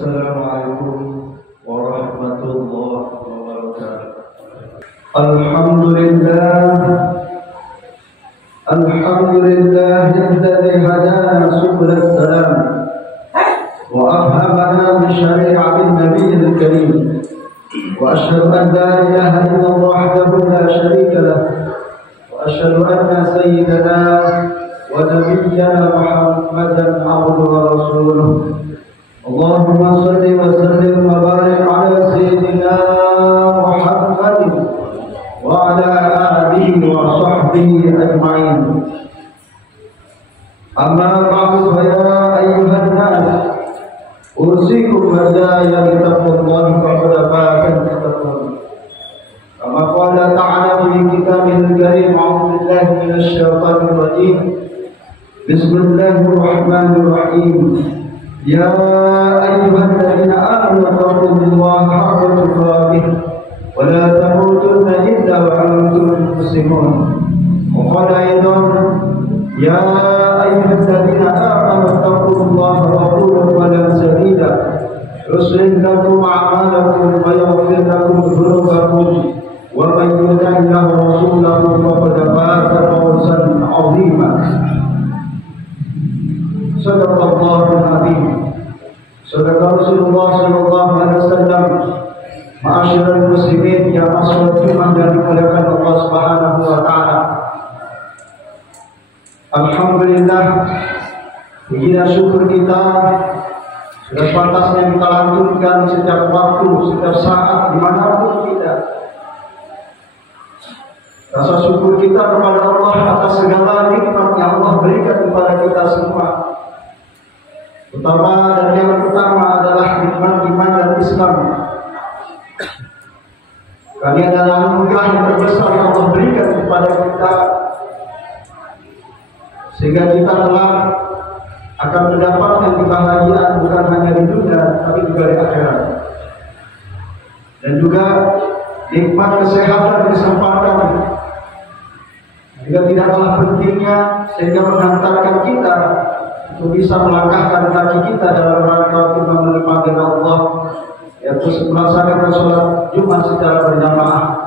Assalamualaikum warahmatullahi wabarakatuh. Alhamdulillahilladzi hadana subulal salam wa afhamana bi syari'atin nabiyil karim. Wa asyhadu an la ilaha illallah wahdahu la syarika lah. Wa asyhadu anna sayyidana wa nabiyyana Muhammadan abduhu wa rasuluh. Allahumma salli wa sallim wa barik ala sayyidina Muhammadin wa ala alihi wa sahbihi ajma'in. Amma ba'du fa ya ayyuhan nas usikum hadaya bi taqwallahi faqad faaza muttaqun. Kama qala ta'ala fi kitabil karim, a'udzu billahi minasy syaithanir rajim. Bismillahirrahmanirrahim. Ya ayyuhalladzina amanu taqullaha haqqa tuqatih wa la tamutunna illa wa antum muslimun. Wa qala aidan ya ayyuhalladzina amanu taqullaha wa qulu qawlan sadida yuslih lakum a'malakum wa yaghfir lakum dhunubakum wa man yuti'illah rasulahu faqad faza fawzan 'azima. Sadaqallahul azim. Sadaqa Rasulullah sallallahu alaihi wasallam. Ma'asyiral muslimin yang salat Jumat dan dimuliakan Allah Subhanahu wa taala. Alhamdulillah, puji dan syukur kita sudah pantasnya kita lantunkan setiap waktu, setiap saat, dimanapun kita. Rasa syukur kita kepada Allah atas segala nikmat yang Allah berikan kepada kita semua. Utama dan yang utama adalah nikmat iman dan Islam. Kami adalah anugerah yang terbesar yang Allah berikan kepada kita, sehingga kita telah akan mendapatkan kebahagiaan bukan hanya di dunia, tapi juga di akhirat. Dan juga nikmat kesehatan kesempatan juga tidak kalah pentingnya, sehingga mengantarkan kita untuk bisa melangkahkan kaki kita dalam rangka untuk menerima Allah, yaitu melaksanakan sholat Jumat secara berjamaah.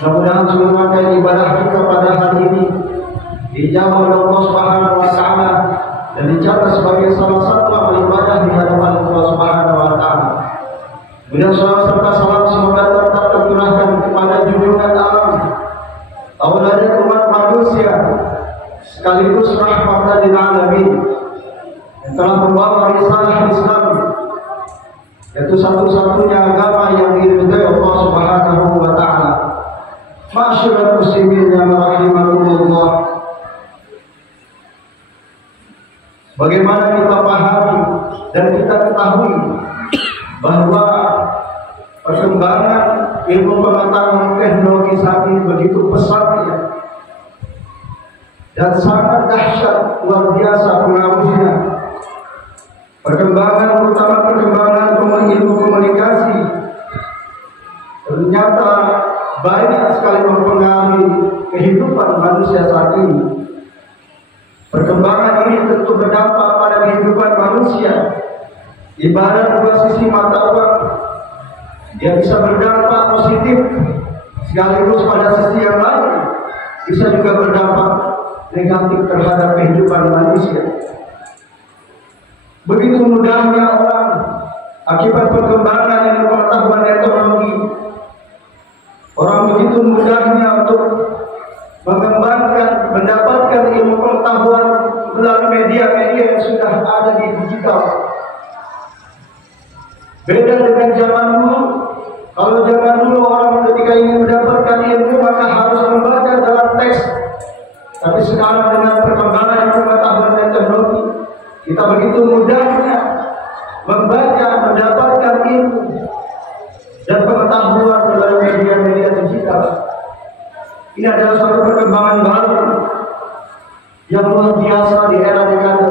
Mudah-mudahan seluruh rangkaian ibadah kita pada hari ini dijawab oleh Allah Subhanahu wa taala dan dicatat sebagai salah satu amal ibadah di hadapan Allah Subhanahu wa taala. Kemudian salam serta salam semoga tetap tercurahkan kepada junjungan alam, tauladan umat manusia, sekaligus rahmatan lil alamin, yang telah membawa risalah Islam, yaitu satu-satunya agama yang diridhai Allah Subhanahu wa taala. Ma'asyiral muslimin yang rahimakumullah. Bagaimana kita pahami dan kita ketahui bahwa perkembangan ilmu pengetahuan teknologi saat ini begitu pesatnya dan sangat dahsyat, luar biasa pengaruhnya. Perkembangan, terutama perkembangan ilmu komunikasi, ternyata banyak sekali mempengaruhi kehidupan manusia saat ini. Perkembangan ini tentu berdampak pada kehidupan manusia. Ibarat dua sisi mata uang, dia bisa berdampak positif, sekaligus pada sisi yang lain bisa juga berdampak negatif terhadap kehidupan manusia. Begitu mudahnya orang akibat perkembangan ilmu pengetahuan teknologi, orang begitu mudahnya untuk mengembangkan, mendapatkan ilmu pengetahuan melalui media-media yang sudah ada di digital. Beda dengan zaman dulu. Kalau zaman dulu orang ketika ingin mendapatkan ilmu maka harus membaca dalam teks. Tapi sekarang dengan perkembangan ilmu pengetahuan dan teknologi, kita begitu mudahnya membaca, mendapatkan ilmu dan pengetahuan melalui media-media digital. Ini adalah suatu perkembangan baru yang luar biasa di era dekade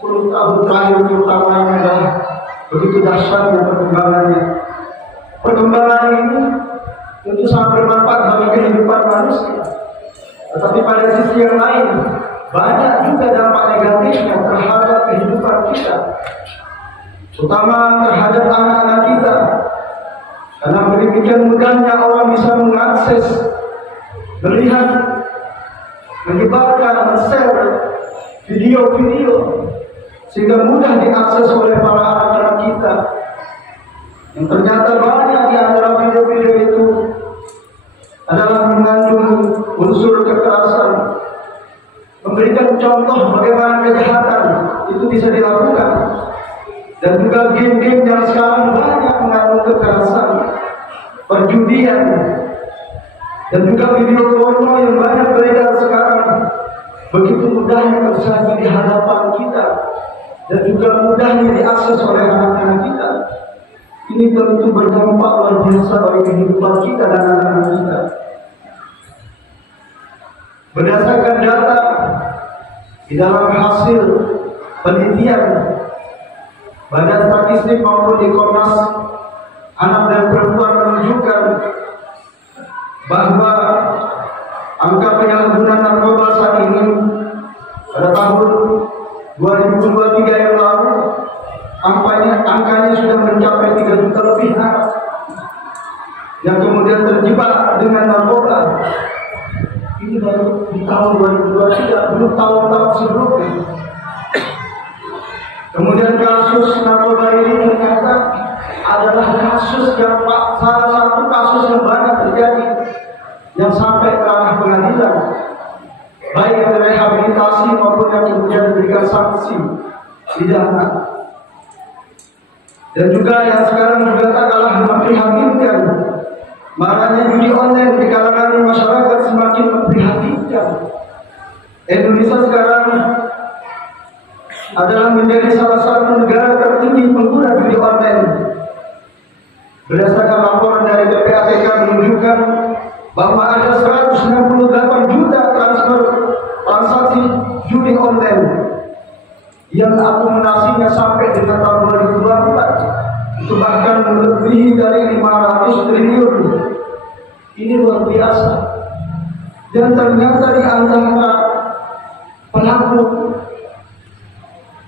10 tahun terakhir, terutamanya adalah begitu dahsyatnya perkembangannya. Perkembangan ini tentu sangat bermanfaat bagi kehidupan manusia, tetapi pada sisi yang lain banyak juga dampak negatifnya terhadap kehidupan kita. terutama terhadap anak-anak kita. Karena demikian mudahnya orang bisa mengakses, melihat, menyebarkan, men-share video-video sehingga mudah diakses oleh para anak-anak kita. Yang ternyata banyak di antara video-video itu adalah mengandung unsur kekerasan, memberikan contoh bagaimana kejahatan itu bisa dilakukan, dan juga game-game yang sekarang banyak mengandung kekerasan, perjudian, dan juga video porno yang banyak beredar sekarang begitu mudahnya tersaji di hadapan kita dan juga mudahnya diakses oleh anak-anak kita. Ini tentu berdampak luar biasa bagi kehidupan kita dan anak-anak kita. Berdasarkan data di dalam hasil penelitian Badan Statistik maupun di Komnas Anak dan Perempuan menunjukkan bahwa angka penyalahgunaan narkoba saat ini pada tahun 2023 yang lalu angkanya sudah mencapai 3 juta lebih anak yang kemudian terjebak dengan narkoba. Ini baru di tahun 2023, belum tahun-tahun sebelumnya. Kemudian kasus narkoba ini ternyata adalah kasus yang salah satu kasus yang banyak terjadi, yang sampai ke ranah pengadilan, baik yang rehabilitasi maupun yang kemudian diberikan sanksi pidana. Dan juga yang sekarang juga tak kalah memprihatinkan, maraknya judi online di kalangan masyarakat semakin memprihatinkan. Indonesia sekarang adalah menjadi salah satu negara tertinggi pengguna judi online. Berdasarkan laporan dari PPATK menunjukkan bahwa ada 168 juta transfer transaksi judi online yang akumulasinya sampai dengan tahun 2024 itu bahkan melebihi dari 500 triliun. Ini luar biasa. Dan ternyata di antara pelaku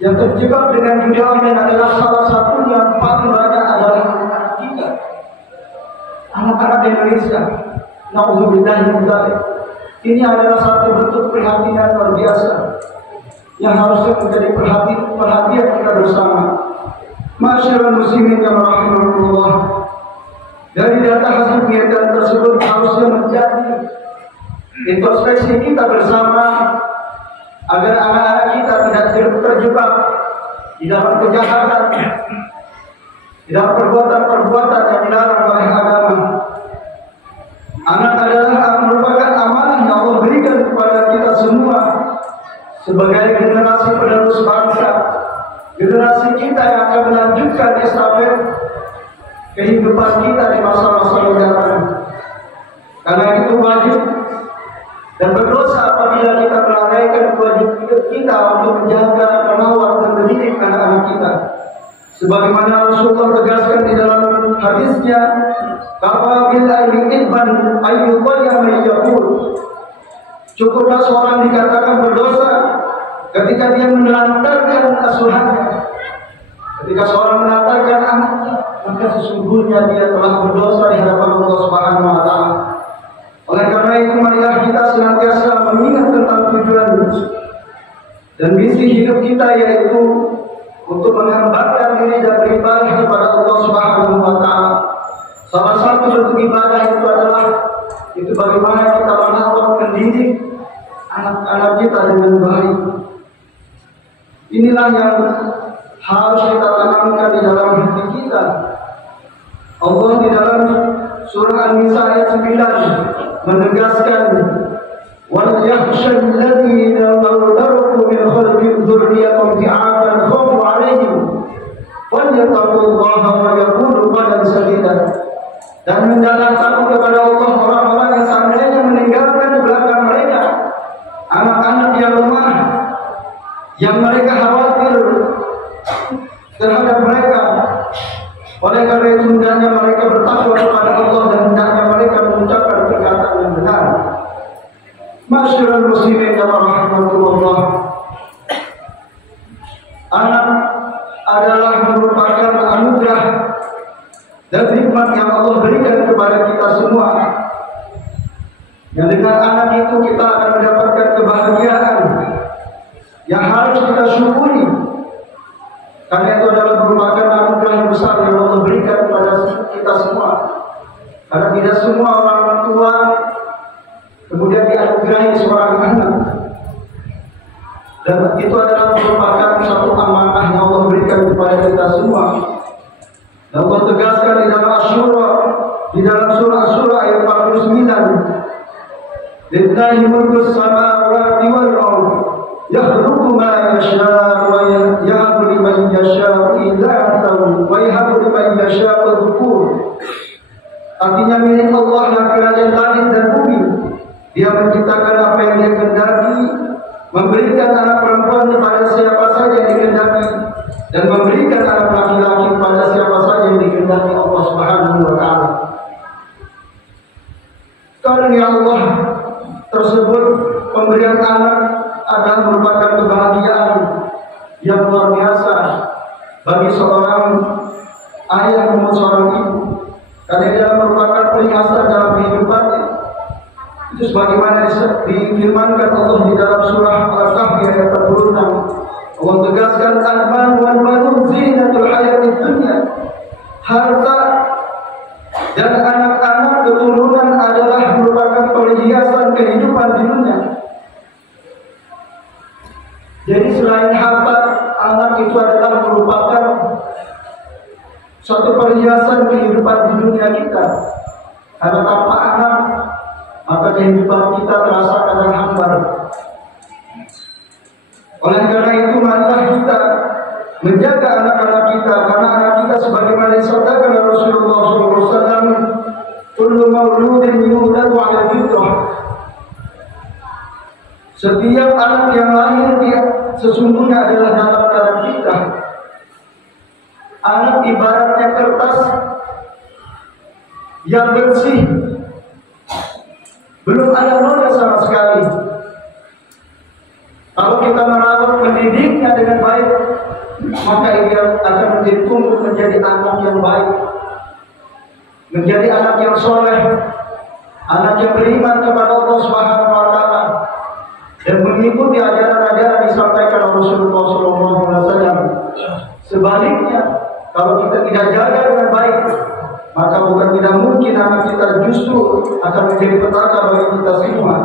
yang terjebak dengan judi online adalah salah satu yang paling banyak adalah anak kita, anak-anak Indonesia. Nauzubillah min dzalik. Ini adalah satu bentuk prihatinan luar biasa yang harusnya menjadi perhatian kita bersama. Masyarakat muslimin yang rahimahullah, dari data hasil penelitian tersebut harusnya menjadi introspeksi kita bersama agar anak-anak kita tidak terjebak di dalam kejahatan, di dalam perbuatan-perbuatan yang dilarang oleh agama. Anak adalah merupakan amanah yang Allah berikan kepada kita semua sebagai generasi penerus bangsa, generasi kita yang akan melanjutkan estafet kehidupan kita di masa-masa mendatang. Karena itu wajib dan berdosa apabila kita melalaikan kewajiban kita untuk menjaga, merawat dan mendidik anak-anak kita. Sebagaimana Rasulullah tegaskan di dalam hadisnya, "Kafa bil ilmi ibn ayyuqayya man yaqul." Cukuplah seorang dikatakan berdosa ketika dia menelantarkan asuhannya. Ketika seorang menelantarkan anaknya, maka sesungguhnya dia telah berdosa di hadapan Allah Subhanahu wa taala. Oleh karena itu, marilah kita senantiasa mengingat tentang tujuan dan misi hidup kita, yaitu untuk menghambakan diri dan beribadah kepada Allah Subhanahu wa taala. Salah satu bentuk ibadah itu adalah bagaimana kita merawat, mendidik anak-anak kita dengan baik. Inilah yang harus kita tanamkan di dalam hati kita. Allah di dalam surah An-Nisa ayat 9 menegaskan, "Wal yakhshal ladzina law taraku min khalfihim dzurriyyatan dhi'afan khafu 'alaihim wal yattaqullaha wa yaqulu qawlan sadida." Dan hendaklah takut kepada Allah orang-orang yang seandainya meninggalkan di belakang mereka anak-anak yang lemah, yang mereka khawatir terhadap mereka. Oleh karena itu hendaknya mereka bertakwa kepada Allah dan hendaknya mereka mengucapkan perkataan yang benar. Masyarakat muslimin yang rahimahullah, anak adalah merupakan dan nikmat yang Allah berikan kepada kita semua. Yang dengan anak itu kita akan mendapatkan kebahagiaan yang harus kita syukuri, karena itu adalah merupakan anugerah yang besar yang Allah berikan kepada kita semua. Karena tidak semua orang tua kemudian dianugerahi seorang anak, dan itu adalah merupakan satu amanah yang Allah berikan kepada kita semua. Dan Allah tegaskan di dalam Asy-Syura, di dalam surah Asy-Syura ayat 49, Lillahi mulku samawati wal ardh yakhluqu ma yasha'u wa yahabu liman yasha'u inathan wa yahabu liman yasha'u dhukur. Artinya milik Allah yang kerajaan langit dan bumi. Dia menciptakan apa yang Dia kehendaki, memberikan anak perempuan kepada siapa saja yang dikehendaki, dan memberikan anak laki-laki kepada siapa saja yang dikehendaki Allah Subhanahu wa taala. Karunia Allah tersebut, pemberian anak adalah merupakan kebahagiaan yang luar biasa bagi seorang ayah maupun seorang ibu, karena dia merupakan perhiasan dalam kehidupannya. Itu sebagaimana difirmankan Allah di dalam surah Al-Kahfi ayat 46. Allah tegaskan, al-mal wal banun zinatul hayatid dunya. Harta dan anak-anak keturunan adalah merupakan perhiasan kehidupan di dunia. Jadi selain harta, anak itu adalah merupakan suatu perhiasan kehidupan di dunia kita. Karena tanpa anak, maka kehidupan kita terasa kadang hambar. Oleh karena itu, marilah kita menjaga anak-anak kita, karena anak kita sebagaimana disabdakan oleh Rasulullah SAW, kullu mauludin yuladu 'ala fitrah. Setiap anak yang lahir dia sesungguhnya adalah dalam keadaan fitrah. Anak ibaratnya kertas yang bersih, belum ada noda sama sekali. Kalau kita merawat mendidiknya dengan baik, maka ia akan tumbuh menjadi anak yang baik, menjadi anak yang soleh, anak yang beriman kepada Allah Subhanahu wa taala, dan mengikuti ajaran-ajaran disampaikan oleh Rasulullah SAW. Sebaliknya, kalau kita tidak jaga dengan baik, maka bukan tidak mungkin anak kita justru akan menjadi petaka bagi kita semua.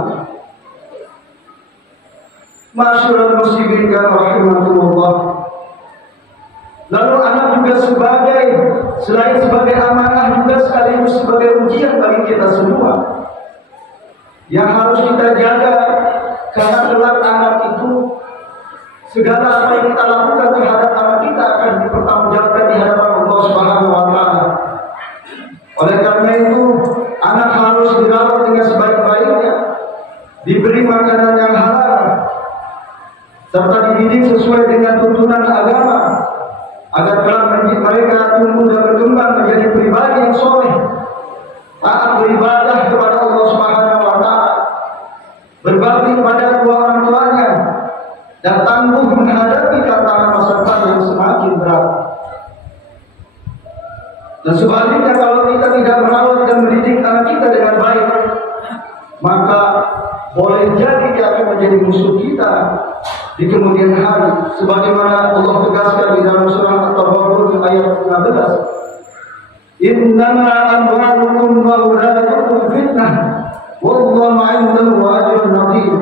Masyarul muslimin rahimahullah. Lalu anak juga selain sebagai amanah, juga sekaligus sebagai ujian bagi kita semua yang harus kita jaga, karena kelak anak itu, segala apa yang kita lakukan terhadap anak kita akan dipertanggungjawabkan di hadapan Allah Subhanahu wa taala. Oleh karena itu, anak harus dirawat dengan sebaik-baiknya, diberi makanan yang halal, serta dididik sesuai dengan tuntunan agama, agar kelak mereka tumbuh dan berkembang menjadi pribadi yang soleh, taat beribadah kepada Allah Subhanahu wa taala, berbakti kepada kedua orang tuanya, dan tangguh menghadapi tantangan masa depan yang semakin berat. Dan sebaliknya, kalau kita tidak merawat dan mendidik anak kita dengan baik, maka boleh jadi dia akan menjadi musuh kita di kemudian hari, sebagaimana Allah tegaskan di dalam surah At-Taghabun ayat 15. Innama amwalukum wa auladukum fitnah wallahu 'indahu ajrun 'azim.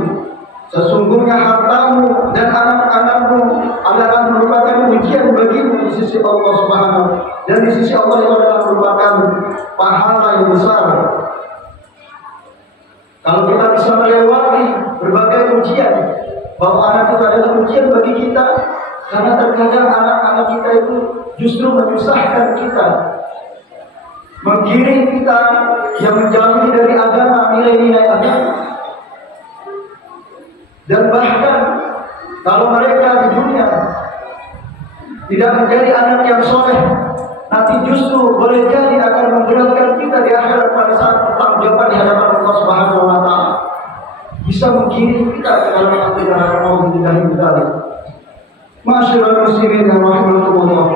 Sesungguhnya hartamu dan anak-anakmu adalah merupakan ujian bagimu di sisi Allah Subhanahu, dan di sisi Allah itu adalah merupakan pahala yang besar. Kalau kita bisa melewati berbagai ujian, bahwa anak itu adalah ujian bagi kita, karena terkadang anak-anak kita itu justru menyusahkan kita, menggiring kita yang menjauhi dari agama, nilai-nilai agama. Dan bahkan kalau mereka di dunia tidak menjadi anak yang soleh, nanti justru boleh jadi akan memberatkan kita di akhirat pada saat pertanggungjawaban di hadapan Allah Subhanahu wa taala. Bisa menggiring kita ke dalam api neraka maut billahi dzalik. Masyarul muslimin yang rahimahullah.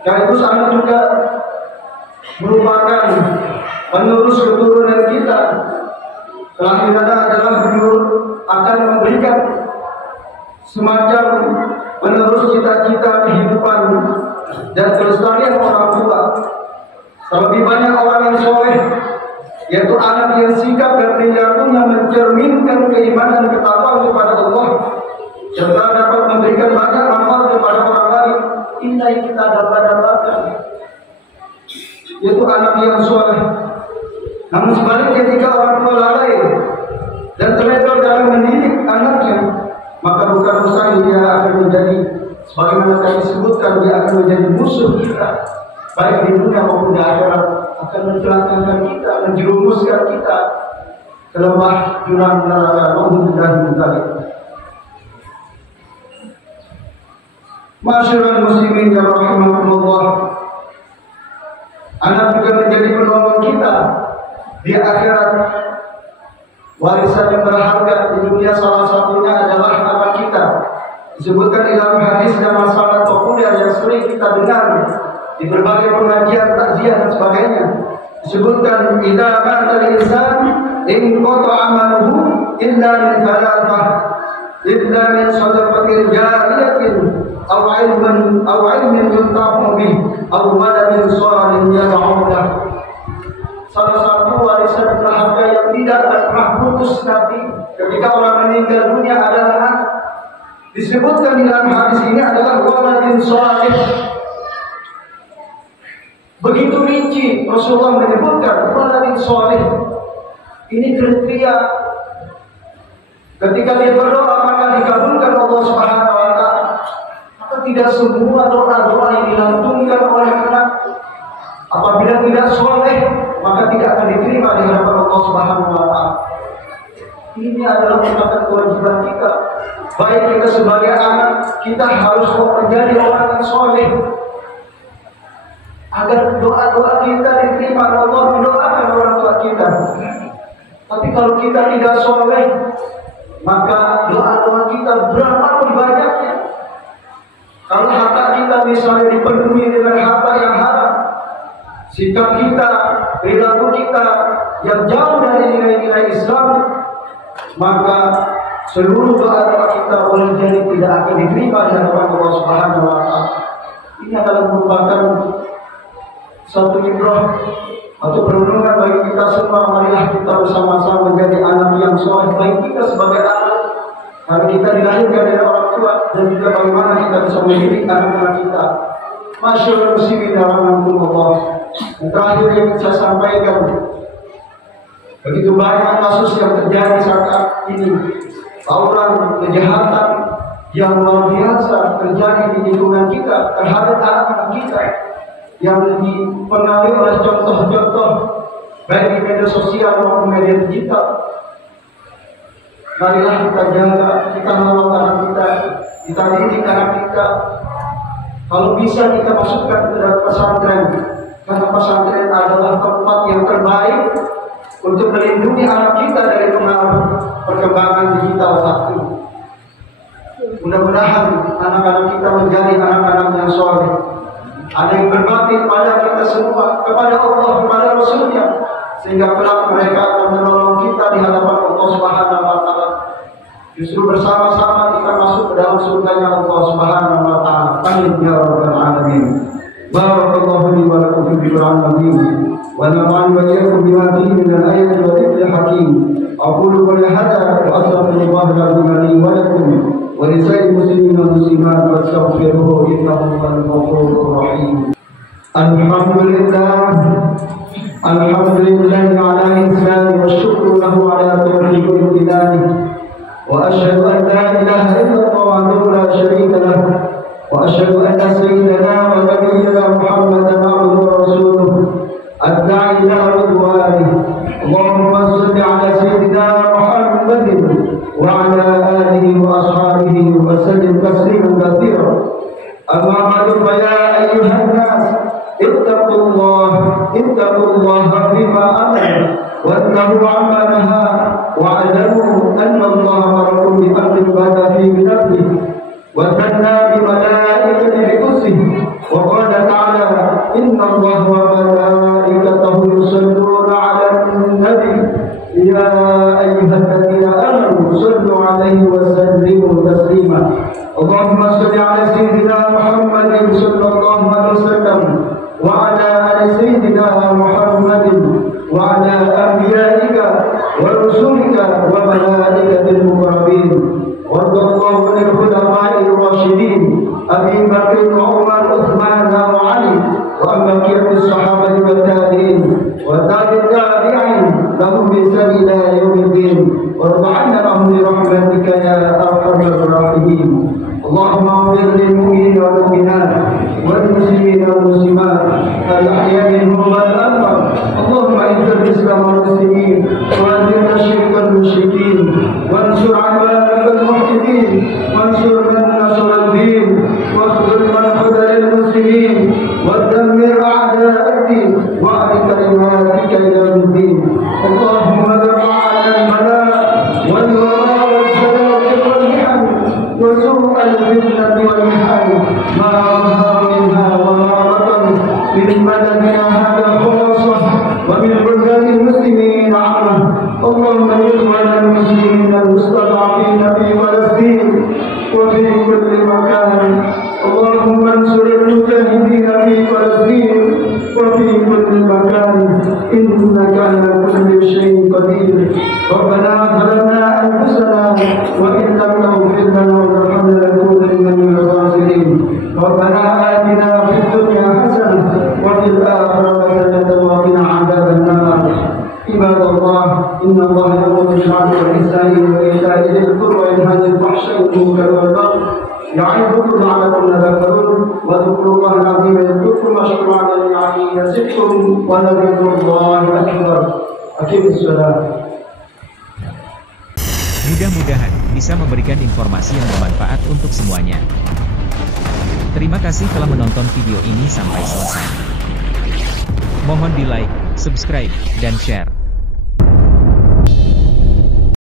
Karena itu anak juga merupakan penerus keturunan kita. Kelahirannya adalah akan memberikan semacam penerus cita-cita kehidupan dan kelestarian orang tua. Terlebih banyak orang yang soleh, yaitu anak yang sikap dan perilakunya mencerminkan keimanan dan ketakwaan kepada Allah, serta dapat memberikan banyak manfaat kepada orang lain. Inilah yang kita dapat-dapatkan, yaitu anak yang soleh. Namun sebaliknya, jika orang tua lalai dan terlepas dalam mendidik anaknya, maka bukan mustahil dia akan menjadi, sebagaimana tadi disebutkan, dia akan menjadi musuh kita, baik di dunia maupun di akhirat, akan mencelakakan kita, menjerumuskan kita ke lembah jurang neraka. Nauzubillahi min dzalik. Masyarul muslimin yang rahimakumullah, anak juga menjadi penolong kita di akhirat. Warisan yang berharga di dunia salah satunya adalah anak kita. Disebutkan di dalam hadis dan masalah populer yang sering kita dengar di berbagai pengajian, takziah dan sebagainya. Disebutkan idza mata al-insan in qata amaluhu illa min thalathah, illa min sadaqatin jariyatin aw ilmin yuntafa'u bih aw waladin salihin yad'u lahu. Salah satu warisan berharga yang tidak pernah putus nanti ketika orang meninggal dunia adalah, disebutkan di dalam hadis ini, adalah waladin shalih. Begitu rinci Rasulullah menyebutkan waladin shalih. Ini kriteria ketika dia berdoa maka dikabulkan Allah Subhanahu wa taala. Maka tidak semua doa-doa yang dilantunkan oleh anak apabila tidak soleh maka tidak akan diterima di hadapan Allah Subhanahu wa taala. Ini adalah merupakan kewajiban kita. Baik kita sebagai anak, kita harus menjadi orang yang soleh agar doa-doa kita diterima Allah, mendoakan orang tua kita. Tapi kalau kita tidak soleh, maka doa-doa kita berapapun banyaknya, kalau harta kita misalnya dipenuhi dengan harta yang haram, sikap kita, perilaku kita yang jauh dari nilai-nilai Islam, maka seluruh doa-doa kita boleh jadi tidak akan diterima di hadapan Allah Subhanahu wa taala. Ini adalah merupakan satu ibrah atau perundungan bagi kita semua. Marilah kita bersama-sama menjadi anak yang soleh, baik kita sebagai anak, karena kita dilahirkan dari orang tua, dan juga bagaimana kita bisa mendidik anak-anak kita. Masyaallah muslimin rahimakumullah. Yang terakhir yang saya sampaikan, begitu banyak kasus yang terjadi saat ini, tawuran, kejahatan yang luar biasa terjadi di lingkungan kita terhadap anak-anak kita, yang dipengaruhi oleh contoh-contoh baik di media sosial maupun media digital. Marilah kita jaga, kita merawat anak kita didik anak kita. Kalau bisa kita masukkan ke dalam pesantren, karena pesantren adalah tempat yang terbaik untuk melindungi anak kita dari pengaruh perkembangan digital saat ini. Mudah-mudahan anak-anak kita menjadi anak-anak yang soleh, ada yang berbakti kepada kita semua, kepada Allah, kepada Rasulnya, sehingga kelak mereka akan menolong kita di hadapan Allah Subhanahu wa taala. Justru bersama-sama kita masuk ke dalam surganya Allah Subhanahu wa taala. Amin ya rabbal alamin. Barakallahu li wa lakum fi Qur'an azim wa nafa'ani wa iyyakum bima fihi min al-ayati wa dhikril hakim. Aqulu qawli hadha wa astaghfirullaha li wa lakum wa li sa'iril muslimin wal muslimat fastaghfiruhu innahu huwal ghafurur rahim. Alhamdulillah ala ihsanihi wa syukru lahu ala tawfiqihi wa hidayatihi. وأشهد أن لا إله إلا الله وحده لا شريك له وأشهد أن سيدنا ونبينا محمدا عبده ورسوله الداعي إلى رضوانه. اللهم صل على سيدنا محمد وعلى آله وأصحابه وسلم تسليما كثيرا. أما بعد فيا أيها الناس اتقوا الله فيما أمر واتقوا عما نهى واعلموا أن الله أمركم بأمر بدأ فيه بنفسه وثنى بملائكته بقدسه وقال تعالى إن الله وملائكته الأحياء منهم والأموات اللهم أعز الإسلام والمسلمين وأذل الشرك والمشركين وانصر عبادك الموحدين وانصر من نصر الدين واخذل من خذل المسلمين ودمر أعداء الدين وأعد كلماتك إلى الدين اللهم ارفع عنا البلاء والوباء والزلازل والمحن وسوء الفتنة والمحن ما ظهر منها وما بطن من بلدنا هذا خلاصة ومن بلدان المسلمين عامة اللهم اجعل المسلمين المستضعفين في فلسطين وفي كل مكان اللهم انصر المجاهدين في فلسطين وفي كل مكان إنك على كل شيء قدير ربنا ظلمنا أنفسنا وإن لم تغفر لنا وترحمنا لنكونن من الخاسرين ربنا آتنا في الدنيا حسنة وفي الآخرة حسنة وقنا عذاب النار عباد الله إن الله يأمر بالعدل والإحسان وإيتاء ذي القربى وينهى عن الفحشاء والمنكر والبغي يعظكم لعلكم تذكرون واذكروا الله العظيم يذكركم واشكروا على نعمه يزدكم ولذكر الله أكبر أقيموا الصلاة. Mudah-mudahan bisa memberikan informasi yang bermanfaat untuk semuanya. Terima kasih telah menonton video ini sampai selesai. Mohon di like, subscribe, dan share.